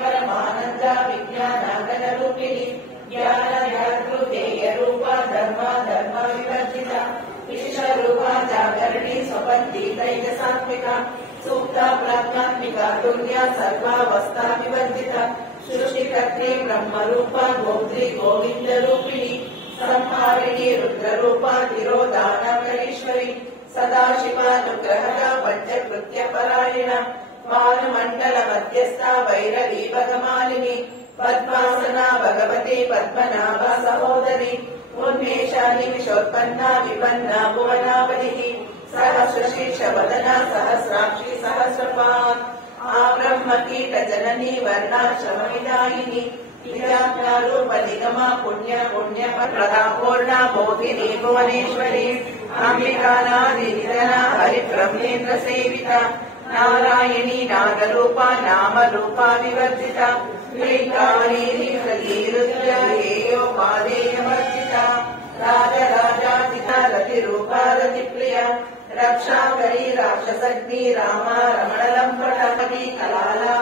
परमानंद विज्ञानागत रूपिणी ज्ञान ध्यातृतेय रूपा धर्म धर्म विवर्जिता विश्वरूपा जागरणी स्वपन्ती तैजसात्मिका सूक्ता प्राज्ञात्मिका तुल्या सर्वावस्था विवर्जिता सृष्टिकर्त्री ब्रह्मरूपा गोत्री गोविंद रूपिणी संहारिणी रुद्ररूपा तिरोधानकरीश्वरी सदाशिवानुग्रहदा पंचकृत्य परायण भानुमण्डल मध्यस्था भैरवी भगमालिनी पद्मासना भगवती पद्मनाभा सहोदरी उन्मेषा निमिषोत्पन्ना विपन्ना भुवनावलिः सहस्रशीर्ष वदना सहस्राक्षी सहस्रपात् आब्रह्मकीट जननी वर्णाश्रमविदायिनी विद्यारूप निगमा पुण्य पुण्य प्रदा पूर्णा मोहिनी भुवनेश्वरी अम्बिकानादिनिधना हरिब्रह्मेन्द्र सेविता नारायणी नागरूपा नाम रूपा विवर्जिता हेयोपादेयवर्जिता राजराजाजिता रतिरूपा रतिप्रिया रक्षाकरी राक्षसग्नि रामा रमणलम्पटपति कलाला